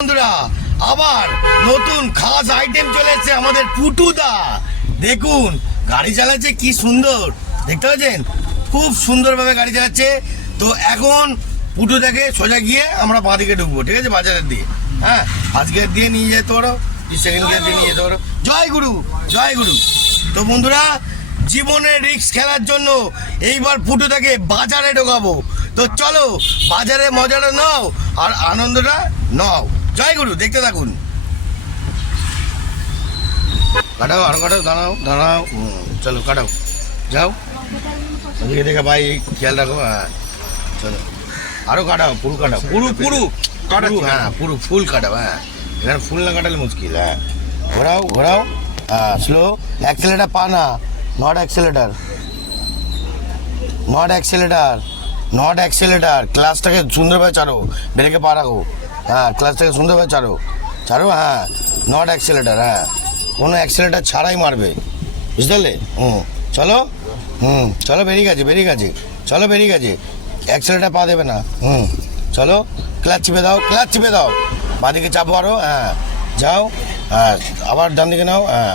বন্ধুরা আবার নতুন খাস আইটেম চলে এসেছে আমাদের পুটুদা। দেখুন গাড়ি চালাচ্ছে কি সুন্দর, দেখতে পাচ্ছেন খুব সুন্দরভাবে গাড়ি চালাচ্ছে। তো এখন পুটুদাকে সোজা গিয়ে আমরা বাঁ দিকে ঢুকবো, ঠিক আছে, বাজারের দিয়ে। হ্যাঁ, ফার্স্ট গিয়ার দিয়ে নিয়ে যেতে পারো, সেকেন্ড গিয়ার দিয়ে নিয়ে যেতে পারো। জয় গুরু, জয় গুরু। তো বন্ধুরা জীবনের রিস্ক খেলার জন্য এইবার পুটুদাকে বাজারে ঢোকাবো। তো চলো বাজারে মজাটা নাও আর আনন্দটা নাও। জয় গুরু, দেখতে থাকুন। কাটাও, আরো কাটাও, দাঁড়াও দাঁড়াও, চলো কাটাও, যাও ওদিকে দেখে ভাই খেয়াল রাখো। হ্যাঁ চলো আরো কাটাও, পুরো কাটাও, পুরো পুরো কাটাও। হ্যাঁ পুরো ফুল কাটাও। হ্যাঁ এখানে ফুল না কাটালে মুশকিল। হ্যাঁ ঘোরাও ঘোরাও, হ্যাঁ স্লো। অ্যাক্সেলেটার পা না, not accelerator, not accelerator, not accelerator. ক্লাসটাকে সুন্দরভাবে চারো, ব্রেকে পা রাখো। হ্যাঁ ক্লাসটাকে সুন্দরভাবে চারো, চারো। হ্যাঁ নট অ্যাক্সেলেটার, হ্যাঁ কোনো অ্যাক্সেলেটার ছাড়াই মারবে, বুঝতে পারলে? চলো, চলো, বেরিয়ে গেছে, বেরিয়ে গেছে, চলো বেরিয়ে গেছে। অ্যাক্সেলেটার পা দেবে না। চলো, ক্লাচ চিপে দাও, ক্লাচ চিপে দাও, বাঁদিকে চাপো আরো। হ্যাঁ যাও, হ্যাঁ আবার ডান দিকে নাও। হ্যাঁ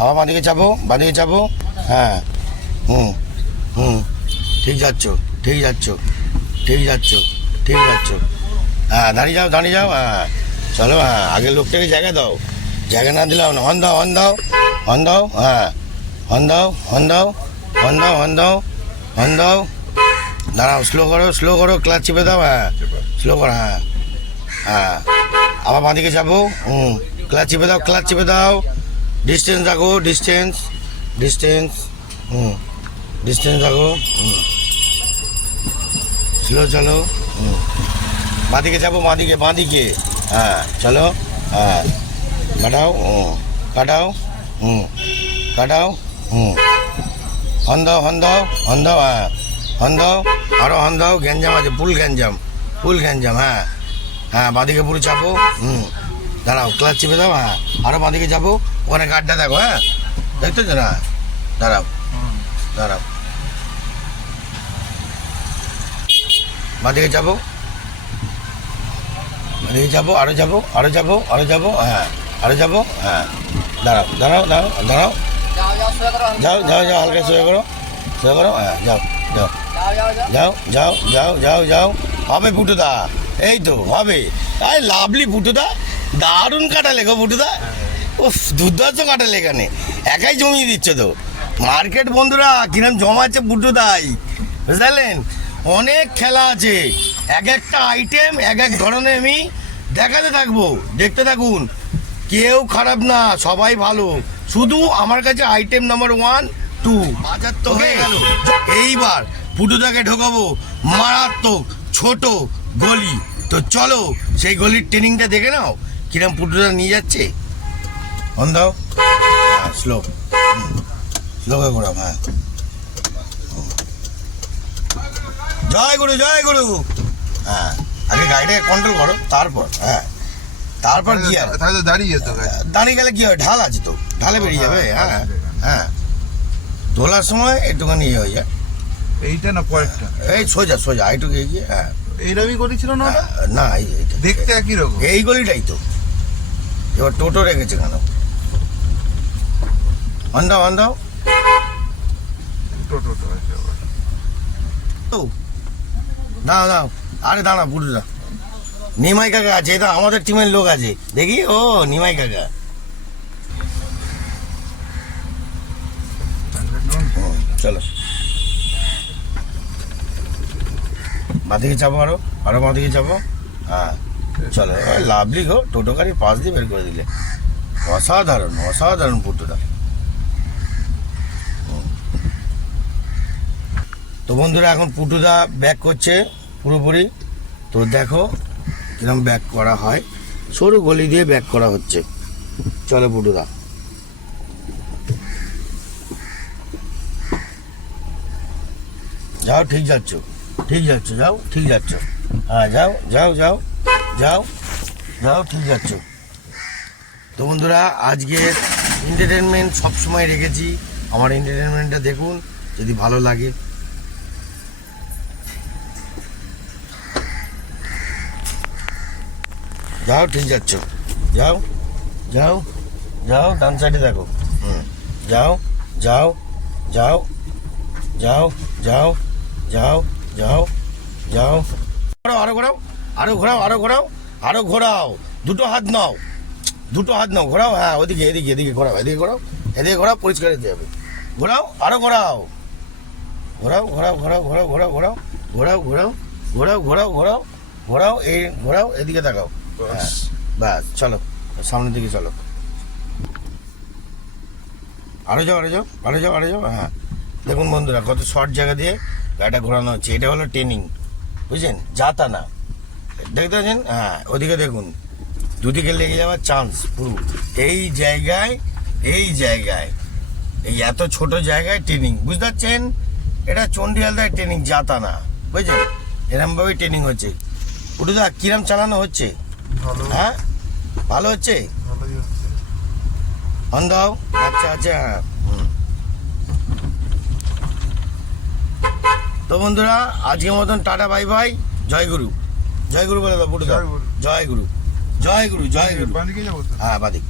আবার বাঁদিকে চাপো, বাঁদিকে চাপো। হ্যাঁ ঠিক যাচ্ছ, ঠিক যাচ্ছ, ঠিক যাচ্ছ, ঠিক যাচ্ছ। হ্যাঁ দাঁড়িয়ে যাও, দাঁড়িয়ে যাও। হ্যাঁ চলো, হ্যাঁ আগের লোকটাকে জায়গা দাও, জায়গা না দিলে হন দাও, হন দাও, হন দাও। হ্যাঁ হন দাও, হন দাও, হন দাও, হন দাও, হন দাও। দাঁড়াও, স্লো করো, স্লো করো, ক্লাচ চেপে দাও। হ্যাঁ স্লো করো। হ্যাঁ হ্যাঁ আবার বাঁদিকে যাবো। ক্লাচ চেপে দাও, ক্লাচ চেপে দাও। ডিস্টেন্স রাখো, ডিস্টেন্স, ডিস্টেন্স, ডিস্টেন্স রাখো। স্লো চলো। বাঁদিকে যাবো, বাঁদিকে, বাঁদিকে। হ্যাঁ চলো। হ্যাঁ কাটাও, কাটাও, কাটাও। হন দাও, হন দাও, হন দাও। হ্যাঁ হন দাও, আরও হন দাও। গ্যাঞ্জাম আছে, ফুল গ্যাঞ্জাম, ফুল গ্যাঞ্জাম। হ্যাঁ হ্যাঁ বাঁদিকে পুরো চাপো। দাঁড়াও, ক্লাচ চেপে দাও। হ্যাঁ আরও বাঁদিকে যাবো, ওখানে গাড্ডা দেখো। হ্যাঁ দেখতে না, দাঁড়াও, দাঁড়াও, বাঁদিকে যাবো, বাঁদিকে যাবো, আরও যাবো, আরও যাবো, আরও যাবো। হ্যাঁ আরও যাবো। হ্যাঁ দাঁড়াও, দাঁড়াও, দাঁড়াও, দাঁড়াও, যাও, যাও, যাও, হালকা শুয়ে করো, শুয়ে করো। হ্যাঁ যাও, যাও, যাও, যাও, যাও, যাও, যাও। হবে পুটুদা, এই তো হবে। আরে লাভলি পুটুদা, দারুণ কাটালে গো পুটুদা। উফ দুর্দান্ত কাটালে, এখানে একাই জমিয়ে দিচ্ছে তো মার্কেট। বন্ধুরা কিরম জমাচ্ছে পুটুদাই, বুঝলেন? অনেক খেলা আছে, এক একটা আইটেম এক এক ধরনের আমি দেখাতে থাকবো, দেখতে থাকুন। কেউ খারাপ না, সবাই ভালো, শুধু আমার কাছে আইটেম নাম্বার 1, 2 বাজার তো হয়ে গেল। এইবার পুটুদাকে ঢোকাবো মারাত্মক ছোট গলি। তো চলো সেই গলির ট্রেনিংটা দেখে নাও, কিরম পুটুদা নিয়ে যাচ্ছে। অন দাও, হ্যাঁ স্লো, স্লো করে ঘোরাও। হ্যাঁ জয় গুরু, জয় গুরু। হ্যাঁ আগে গাড়িটাকে কন্ট্রোল করো, তারপর হ্যাঁ তারপর গিয়ার। দাঁড়িয়ে দাঁড়িয়ে গেলে কি হয়, ঢাল আছে তো, ঢালে বেরিয়ে যাবে। হ্যাঁ হ্যাঁ তোলার সময় একটুখানি ইয়ে হয়ে যায়। এইটা না পরেরটা, এই সোজা সোজা এইটুকু এগিয়ে। হ্যাঁ এইরকমই করেছিল না ওটা? না দেখতে একই রকম, এই গলিটাই তো। এবার টোটো রেখেছে কেন? আন্দাও, আন্দাও, টোটো দাও দাও। আরে দাঁড়া পুটুদা, নিমাই কাকা আছে, এটা আমাদের টিমের লোক আছে, দেখি। ও নিমাই কাকা, চলো বাঁদিকে যাবো, আরো আরো বাঁদিকে যাবো। হ্যাঁ চলো, লাভলি গো, টোটো গাড়ির পাশ দিয়ে বের করে দিলে। অসাধারণ, অসাধারণ পুটুদা। তো বন্ধুরা এখন পুটুদা ব্যাক করছে পুরোপুরি। তো দেখো কিরম ব্যাক করা হয়, সরু গলি দিয়ে ব্যাক করা হচ্ছে। চলো পুটুদা, যাও, ঠিক যাচ্ছ, ঠিক যাচ্ছ, যাও, ঠিক যাচ্ছ। হ্যাঁ যাও, যাও, যাও, যাও, যাও, ঠিক যাচ্ছ। তো বন্ধুরা আজকে এন্টারটেনমেন্ট সবসময় রেখেছি, আমার এন্টারটেনমেন্টটা দেখুন, যদি ভালো লাগে। যাও ঠিক যাচ্ছ, যাও যাও যাও, ডান সাইডে দেখো, যাও যাও যাও যাও যাও যাও যাও যাও, আরো ঘোরাও, আরো ঘোরাও, আরো ঘোরাও, আরো ঘোরাও, দুটো হাত নাও, দুটো হাত নাও, ঘোরাও, হ্যাঁ ওদিকে, এদিকে এদিকে ঘোরাও, এদিকে ঘোরাও, এদিকে ঘোরাও, পরিষ্কার হতে হবে, ঘোরাও, আরো ঘোরাও, ঘোরাও ঘোরাও ঘোরাও ঘোরাও ঘোরাও ঘোরাও ঘোরাও ঘোরাও ঘোরাও ঘোরাও ঘোরাও ঘোরাও, এই ঘোরাও, এদিকে তাকাও, হ্যাঁ ব্যাস, চলো সামনের দিকে চলো, আরো যাও, আরো যাও, আরো যাও, আরো যাও, হ্যাঁ। দেখুন বন্ধুরা, কত শর্ট জায়গা দিয়ে গাড়িটা ঘোরানো হচ্ছে, এটা হলো ট্রেনিং, বুঝছেন, যাতা না, দেখতে পাচ্ছেন, হ্যাঁ ওদিকে দেখুন, দুদিকে লেগে যাওয়ার চান্স পুরো, এই জায়গায়, এই জায়গায়, এই এত ছোট জায়গায় ট্রেনিং, বুঝতে পারছেন, এটা চণ্ডীহালদার ট্রেনিং, যাতা না, বুঝছেন, এরমভাবেই ট্রেনিং হচ্ছে। পুটুদা কিরম চালানো হচ্ছে? ভালো, হ্যাঁ ভালো হচ্ছে, ভালোই হচ্ছে। অন দাও, আচ্ছা আচ্ছা, হ্যাঁ তো বন্ধুরা, আজকের মতন টাটা, বাই বাই, জয় গুরু, জয় গুরু বলে দাও পুটুদা, জয় গুরু। জয় গুরু, জয় গুরু, জয় গুরু, বাঁ দিকে যাবো তো? হ্যাঁ বাদিক।